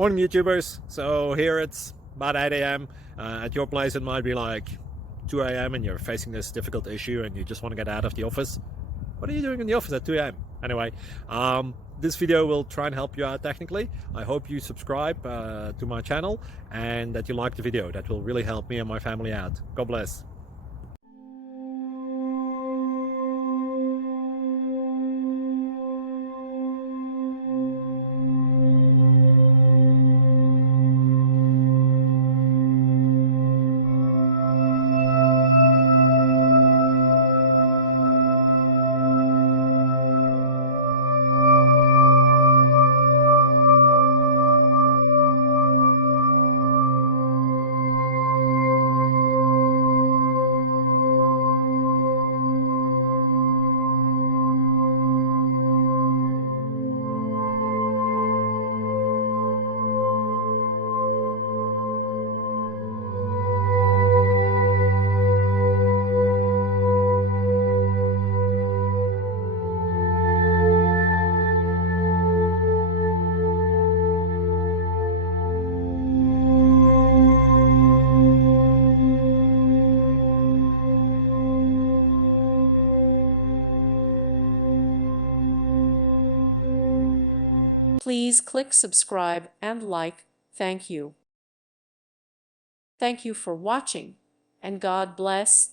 Morning, YouTubers. So here it's about 8 a.m. At your place, it might be like 2 a.m. and you're facing this difficult issue and you just want to get out of the office. What are you doing in the office at 2 a.m.? Anyway, this video will try and help you out technically. I hope you subscribe to my channel and that you like the video. That will really help me and my family out. God bless. Please click subscribe and like. Thank you. Thank you for watching, and God bless.